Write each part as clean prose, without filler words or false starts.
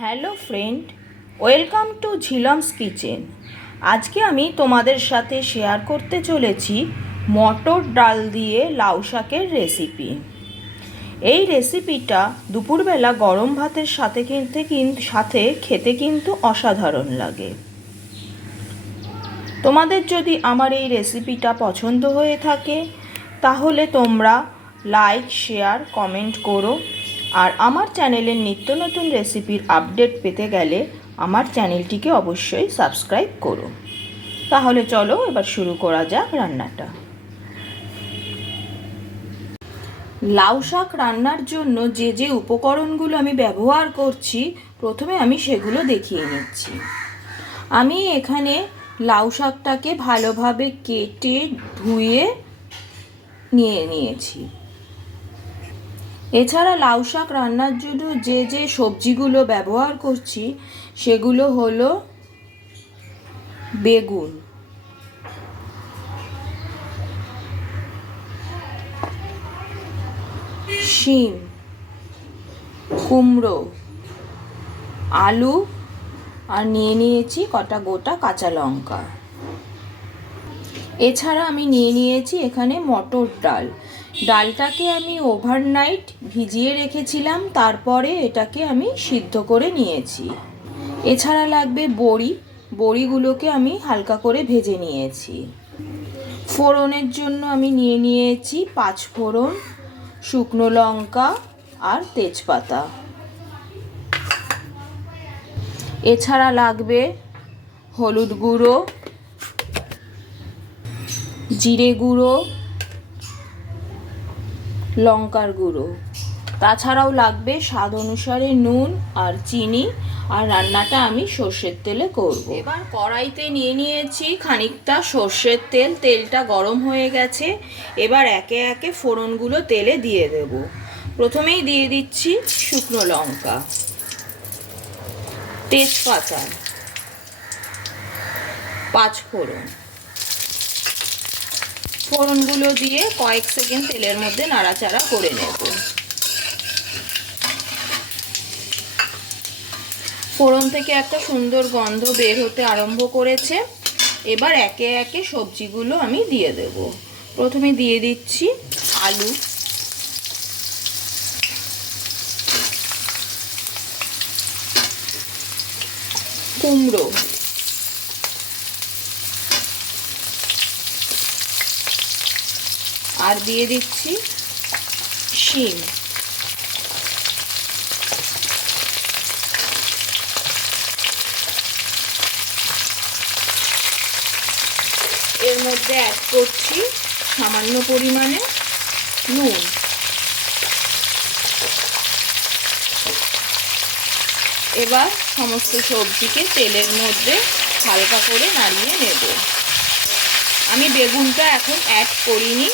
Hello friend, welcome to Jhilam's kitchen. আজকে আমি তোমাদের সাথে শেয়ার করতে চলেছি মটর ডাল দিয়ে লাউ শাকের রেসিপি। এই রেসিপিটা দুপুরবেলা গরম ভাতের সাথে খেতে কিন্তু অসাধারণ লাগে। তোমাদের যদি আমার এই রেসিপিটা পছন্দ হয়ে থাকে তাহলে তোমরা লাইক, শেয়ার, কমেন্ট করো। আর আমার চ্যানেলের নিত্য নতুন রেসিপির আপডেট পেতে গেলে আমার চ্যানেলটিকে অবশ্যই সাবস্ক্রাইব করো। তাহলে চলো এবার শুরু করা যাক রান্নাটা। লাউ শাক রান্নার জন্য যে যে উপকরণগুলো আমি ব্যবহার করছি প্রথমে আমি সেগুলো দেখিয়ে নিচ্ছি। আমি এখানে লাউ শাকটাকে ভালোভাবে কেটে ধুয়ে নিয়ে নিয়েছি। এছাড়া লাউ শাক রান্নার জন্য যে যে সবজিগুলো ব্যবহার করছি সেগুলো হলো বেগুন, শিম, কুমড়ো, আলু আর নিয়ে নিয়েছি কটা গোটা কাঁচা লঙ্কা। এছাড়া আমি নিয়ে নিয়েছি এখানে মটর ডাল। ডালটাকে আমি ওভারনাইট ভিজিয়ে রেখেছিলাম, তারপরে এটাকে আমি সিদ্ধ করে নিয়েছি। এছাড়া লাগবে বড়িগুলোকে আমি হালকা করে ভেজে নিয়েছি। ফোড়নের জন্য আমি নিয়ে নিয়েছি 5 ফোড়ন, শুকনো লঙ্কা আর তেজপাতা। এছাড়া লাগবে হলুদ গুঁড়ো, জিরে গুঁড়ো, লঙ্কার গুঁড়ো। তাছাড়াও লাগবে স্বাদ অনুসারে নুন আর চিনি। আর রান্নাটা আমি সর্ষের তেলে করব। এবার কড়াইতে নিয়ে নিয়েছি খানিকটা সর্ষের তেল। তেলটা গরম হয়ে গেছে। এবার একে একে ফোড়নগুলো তেলে দিয়ে দেব। প্রথমেই দিয়ে দিচ্ছি শুকনো লঙ্কা, তেজপাতা, 5 ফোড়ন। ফোড়নগুলো দিয়ে কয়েক সেকেন্ড তেলের মধ্যে নাড়াচাড়া করে নেব। ফোড়ন থেকে একটা সুন্দর গন্ধ বের হতে আরম্ভ করেছে। এবার একে একে সবজিগুলো আমি দিয়ে দেব। প্রথমে দিয়ে দিচ্ছি আলু, কুমড়ো, আর দিয়ে দিচ্ছি শিম। এর মধ্যে অ্যাড করছি সামান্য পরিমাণে নুন। এবার সমস্ত সবজিকে তেলের মধ্যে হালকা করে নাড়িয়ে নেব। আমি বেগুনটা এখন অ্যাড করিনি,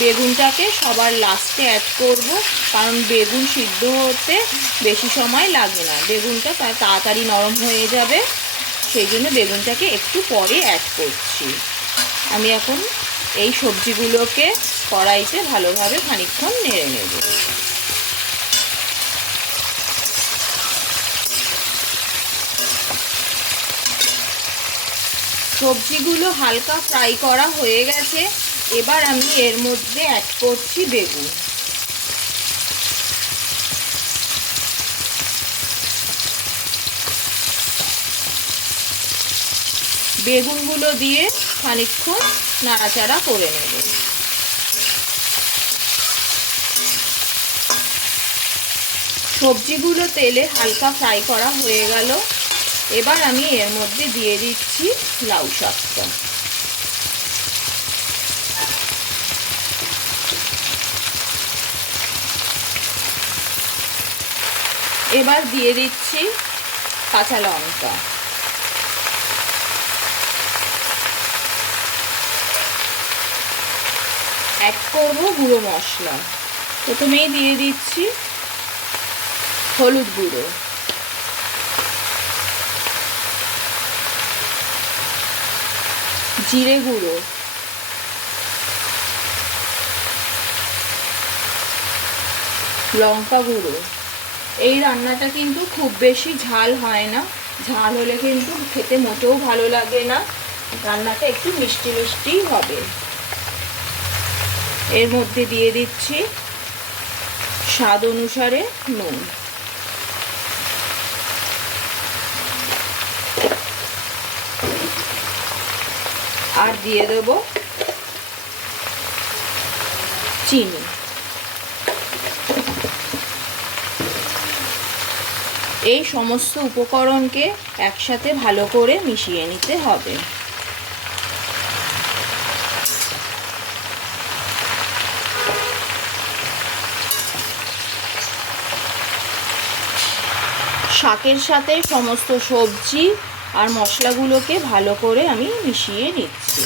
বেগুনটাকে সবার লাস্টে অ্যাড করব, কারণ বেগুন সিদ্ধ হতে বেশি সময় লাগে না, বেগুনটা তাড়াতাড়ি নরম হয়ে যাবে। সেই জন্য বেগুনটাকে একটু পরে অ্যাড করছি। আমি এখন এই সবজিগুলোকে কড়াইতে ভালোভাবে খানিকক্ষণ নেড়ে নেব। সবজিগুলো হালকা ফ্রাই করা হয়ে গেছে। এবার আমি এর মধ্যে অ্যাড করছি বেগুন। বেগুনগুলো দিয়ে খানিকক্ষণ নাড়াচাড়া করে নেব। সবজিগুলো তেলে হালকা ফ্রাই করা হয়ে গেল। এবার আমি এর মধ্যে দিয়ে দিচ্ছি লাউ শাকটা। এবার দিয়ে দিচ্ছি কাঁচা লঙ্কা, অ্যাড করব গুঁড়ো মশলা। প্রথমেই দিয়ে দিচ্ছি হলুদ গুঁড়ো, জিরে গুঁড়ো, লঙ্কা গুঁড়ো। এই রান্নাটা কিন্তু খুব বেশি ঝাল হয় না, ঝাল হলে কিন্তু খেতে মোটেও ভালো লাগে না। রান্নাটা একটু মিষ্টি মিষ্টি হবে। এর মধ্যে দিয়ে দিচ্ছি স্বাদ অনুসারে নুন। আর দিয়ে দেব চিনি। এই সমস্ত উপকরণকে একসাথে ভালো করে মিশিয়ে নিতে হবে। শাকের সাথে সমস্ত সবজি আর মশলাগুলোকে ভালো করে আমি মিশিয়ে নিচ্ছি।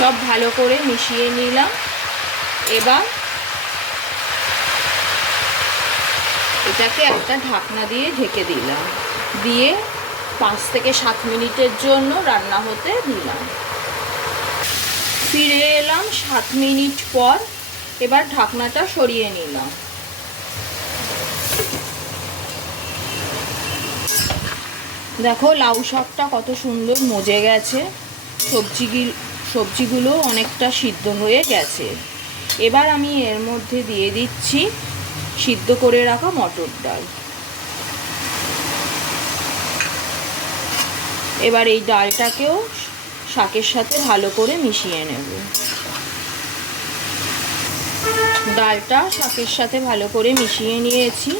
সব ভালো করে মিশিয়ে নিলাম। এবার এটাকে একটা ঢাকনা দিয়ে ঢেকে দিলাম, দিয়ে 5 থেকে 7 মিনিটের জন্য রান্না হতে দিলাম। ফিরে এলাম 7 মিনিট পর। এবার ঢাকনাটা সরিয়ে নিলাম। দেখো লাউ শাকটা কত সুন্দর মজে গেছে, সবজিগুলো অনেকটা সিদ্ধ হয়ে গেছে। এবার আমি এর মধ্যে দিয়ে দিচ্ছি সিদ্ধ করে রাখা মটর ডাল। এবার এই ডালটাকেও শাকের সাথে ভালো করে মিশিয়ে নেব। ডালটা শাকের সাথে ভালো করে মিশিয়ে নিয়েছি।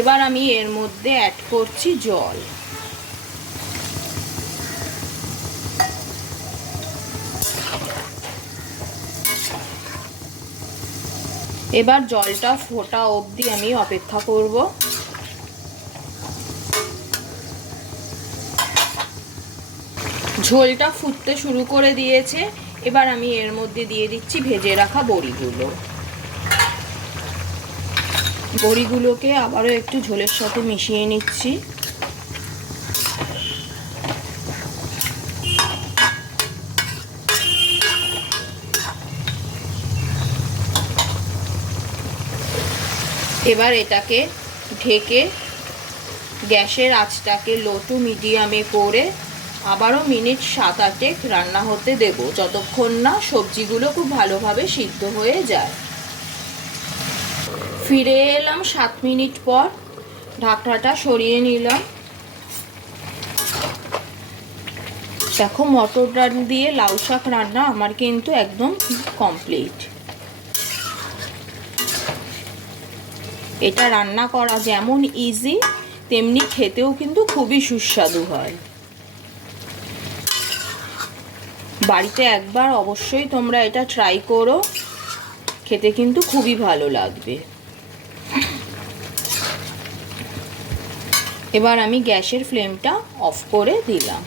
এবার আমি এর মধ্যে অ্যাড করছি জল। এবার জলটা ফোটা অবধি আমি অপেক্ষা করব। ঝোলটা ফুটতে শুরু করে দিয়েছে। এবার আমি এর মধ্যে দিয়ে দিচ্ছি ভেজে রাখা বড়িগুলো। বড়িগুলোকে আবারও একটু ঝোলের সাথে মিশিয়ে নিচ্ছি। এবার এটাকে ঢেকে গ্যাসের আঁচটাকে লো টু মিডিয়ামে করে আবারও মিনিট 7-8 রান্না হতে দেব, যতক্ষণ না সবজিগুলো খুব ভালোভাবে সিদ্ধ হয়ে যায়। ফিরে এলাম 7 মিনিট পর। ঢাকনাটা সরিয়ে নিলাম। দেখো মটর ডাল দিয়ে লাউ শাক রান্না আমার কিন্তু একদম কমপ্লিট। এটা রান্না করা যেমন ইজি, তেমনি খেতেও কিন্তু খুবই সুস্বাদু হয়। বাড়িতে একবার অবশ্যই তোমরা এটা ট্রাই করো, খেতে কিন্তু খুবই ভালো লাগবে। এবার আমি গ্যাসের ফ্লেমটা অফ করে দিলাম।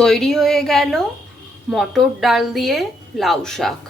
তৈরি হয়ে গেল মটর ডাল দিয়ে লাউ শাক।